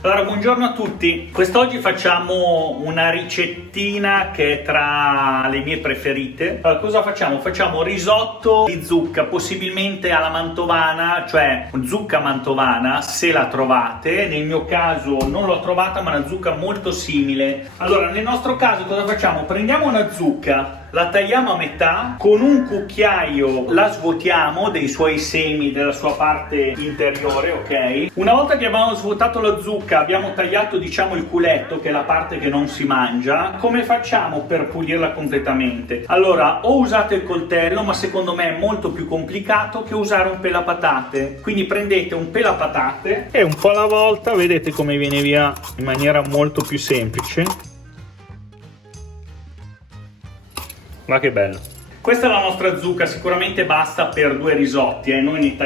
Allora, buongiorno a tutti. Quest'oggi facciamo una ricettina che è tra le mie preferite. Allora, cosa facciamo? Facciamo risotto di zucca, possibilmente alla mantovana, cioè zucca mantovana, se la trovate. Nel mio caso non l'ho trovata, ma una zucca molto simile. Allora, nel nostro caso cosa facciamo? Prendiamo una zucca, la tagliamo a metà, con un cucchiaio la svuotiamo dei suoi semi, della sua parte interiore, ok? Una volta che abbiamo svuotato la zucca, abbiamo tagliato, diciamo, il culetto, che è la parte che non si mangia. Come facciamo per pulirla completamente? Allora, o usate il coltello, ma secondo me è molto più complicato che usare un pelapatate. Quindi prendete un pelapatate e un po' alla volta vedete come viene via in maniera molto più semplice. Ma che bello! Questa è la nostra zucca, sicuramente basta per 2 risotti, noi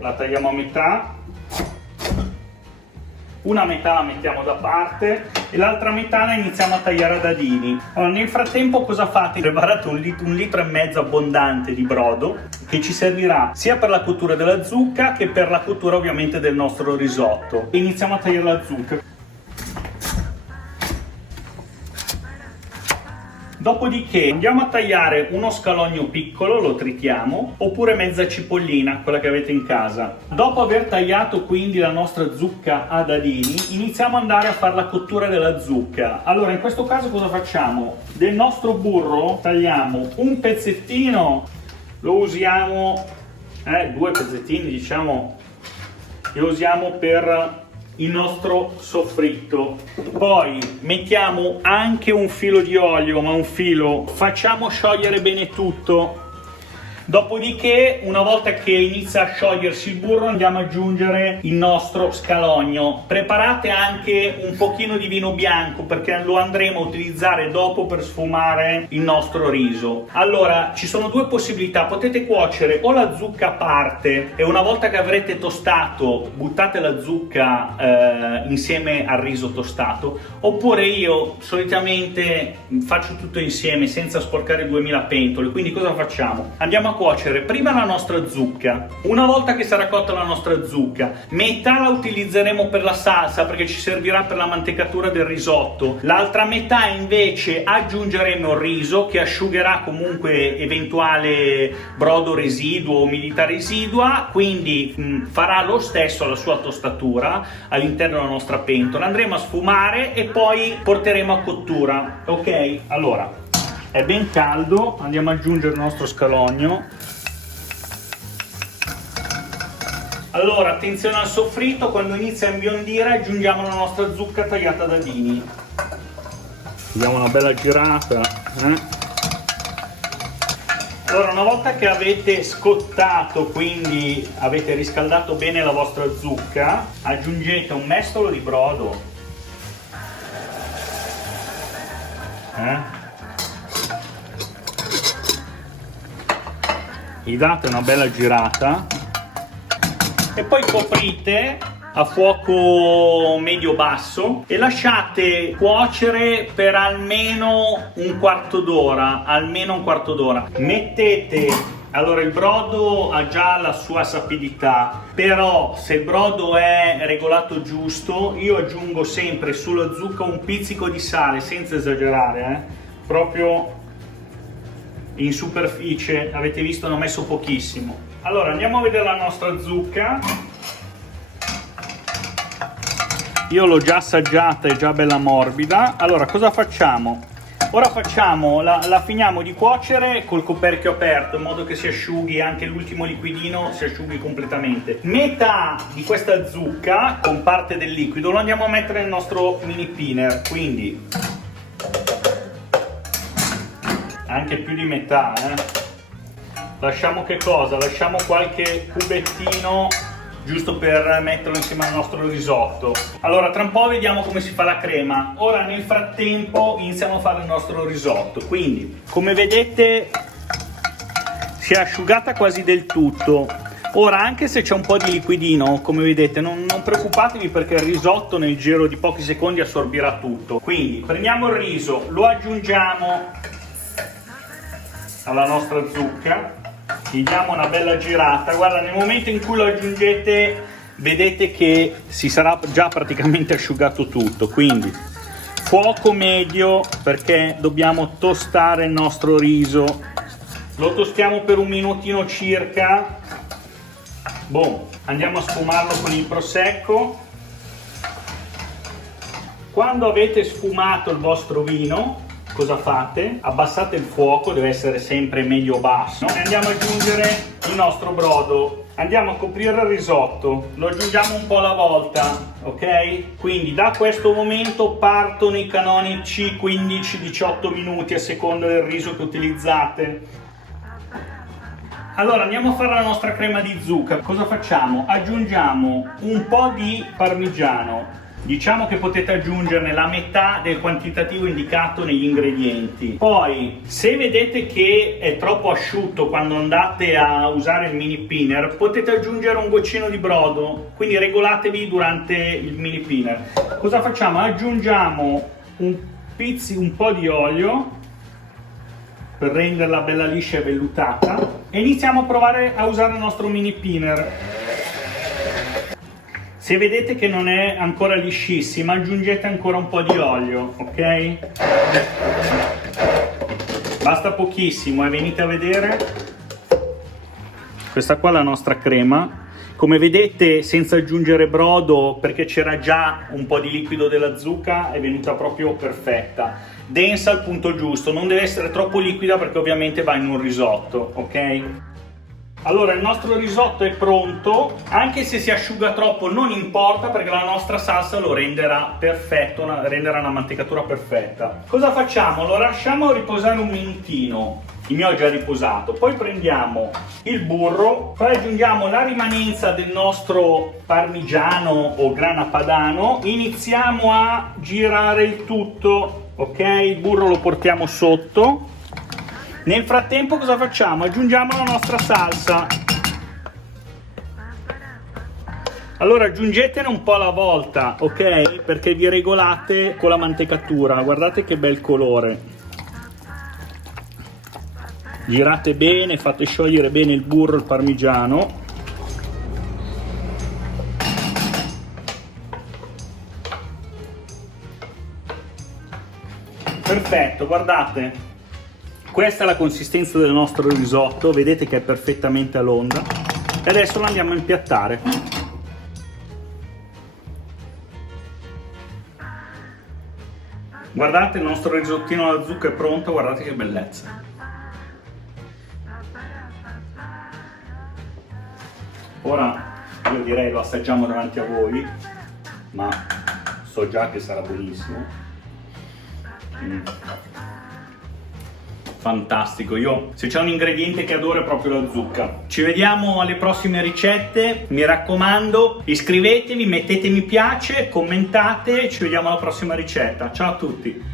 la tagliamo a metà, una metà la mettiamo da parte e l'altra metà la iniziamo a tagliare a dadini. Allora, nel frattempo cosa fate? Preparate un litro e mezzo abbondante di brodo che ci servirà sia per la cottura della zucca che per la cottura ovviamente del nostro risotto. Iniziamo a tagliare la zucca. Dopodiché andiamo a tagliare uno scalogno piccolo, lo tritiamo, oppure mezza cipollina, quella che avete in casa. Dopo aver tagliato quindi la nostra zucca a dadini, iniziamo ad andare a fare la cottura della zucca. Allora, in questo caso cosa facciamo? Del nostro burro tagliamo un pezzettino, lo usiamo, 2 pezzettini diciamo, lo usiamo per il nostro soffritto. Poi mettiamo anche un filo di olio, ma un filo, facciamo sciogliere bene tutto. Dopodiché, una volta che inizia a sciogliersi il burro, andiamo ad aggiungere il nostro scalogno. Preparate anche un pochino di vino bianco, perché lo andremo a utilizzare dopo per sfumare il nostro riso. Allora, ci sono 2 possibilità: potete cuocere o la zucca a parte e una volta che avrete tostato buttate la zucca insieme al riso tostato, oppure io solitamente faccio tutto insieme senza sporcare 2000 pentole. Quindi cosa facciamo? Andiamo a cuocere prima la nostra zucca. Una volta che sarà cotta la nostra zucca, metà la utilizzeremo per la salsa, perché ci servirà per la mantecatura del risotto. L'altra metà invece aggiungeremo il riso, che asciugherà comunque eventuale brodo residuo o umidità residua, quindi farà lo stesso la sua tostatura all'interno della nostra pentola. Andremo a sfumare e poi porteremo a cottura, ok? Allora, è ben caldo, andiamo ad aggiungere il nostro scalogno. Allora, attenzione al soffritto, quando inizia a imbiondire aggiungiamo la nostra zucca tagliata a dadini. Diamo una bella girata. Allora, una volta che avete scottato, quindi avete riscaldato bene la vostra zucca, aggiungete un mestolo di brodo. Gli date una bella girata e poi coprite a fuoco medio-basso e lasciate cuocere per almeno un quarto d'ora. Mettete, allora, il brodo ha già la sua sapidità, però se il brodo è regolato giusto, io aggiungo sempre sulla zucca un pizzico di sale, senza esagerare, proprio in superficie. Avete visto, ne ho messo pochissimo. Allora, andiamo a vedere la nostra zucca. Io l'ho già assaggiata, è già bella morbida. Allora, cosa facciamo? Ora la finiamo di cuocere col coperchio aperto, in modo che si asciughi, anche l'ultimo liquidino si asciughi completamente. Metà di questa zucca, con parte del liquido, lo andiamo a mettere nel nostro mini pinner, quindi anche più di metà. Lasciamo che cosa? Lasciamo qualche cubettino giusto per metterlo insieme al nostro risotto. Allora, tra un po' vediamo come si fa la crema. Ora, nel frattempo, iniziamo a fare il nostro risotto. Quindi, come vedete, si è asciugata quasi del tutto. Ora, anche se c'è un po' di liquidino, come vedete, non preoccupatevi perché il risotto nel giro di pochi secondi assorbirà tutto. Quindi prendiamo il riso, lo aggiungiamo alla nostra zucca, gli diamo una bella girata. Guarda, nel momento in cui lo aggiungete vedete che si sarà già praticamente asciugato tutto, quindi fuoco medio perché dobbiamo tostare il nostro riso. Lo tostiamo per un minutino circa. Boh, andiamo a sfumarlo con il prosecco. Quando avete sfumato il vostro vino, cosa fate? Abbassate il fuoco, deve essere sempre medio basso, e andiamo ad aggiungere il nostro brodo. Andiamo a coprire il risotto, lo aggiungiamo un po' alla volta, ok? Quindi da questo momento partono i canonici 15-18 minuti a seconda del riso che utilizzate. Allora andiamo a fare la nostra crema di zucca. Cosa facciamo? Aggiungiamo un po' di parmigiano. Diciamo che potete aggiungerne la metà del quantitativo indicato negli ingredienti. Poi, se vedete che è troppo asciutto quando andate a usare il mini pinner, potete aggiungere un goccino di brodo, quindi regolatevi durante il mini pinner. Cosa facciamo? Aggiungiamo un po' di olio per renderla bella liscia e vellutata e iniziamo a provare a usare il nostro mini pinner. Se vedete che non è ancora liscissima, aggiungete ancora un po' di olio, ok? Basta pochissimo e venite a vedere. Questa qua è la nostra crema. Come vedete, senza aggiungere brodo, perché c'era già un po' di liquido della zucca, è venuta proprio perfetta. Densa al punto giusto, non deve essere troppo liquida perché ovviamente va in un risotto, ok? Allora il nostro risotto è pronto, anche se si asciuga troppo non importa perché la nostra salsa lo renderà perfetto, renderà una mantecatura perfetta. Cosa facciamo? Lo lasciamo riposare un minutino, il mio è già riposato, poi prendiamo il burro, poi aggiungiamo la rimanenza del nostro parmigiano o grana padano, iniziamo a girare il tutto, ok? Il burro lo portiamo sotto. Nel frattempo cosa facciamo? Aggiungiamo la nostra salsa. Allora aggiungetene un po' alla volta, ok? Perché vi regolate con la mantecatura. Guardate che bel colore. Girate bene, fate sciogliere bene il burro e il parmigiano. Perfetto, guardate. Questa è la consistenza del nostro risotto, vedete che è perfettamente all'onda e adesso lo andiamo a impiattare. Guardate, il nostro risottino alla zucca è pronto, guardate che bellezza. Ora io direi lo assaggiamo davanti a voi, ma so già che sarà buonissimo. Fantastico, se c'è un ingrediente che adoro è proprio la zucca. Ci vediamo alle prossime ricette, mi raccomando iscrivetevi, mettete mi piace, commentate, ci vediamo alla prossima ricetta. Ciao a tutti!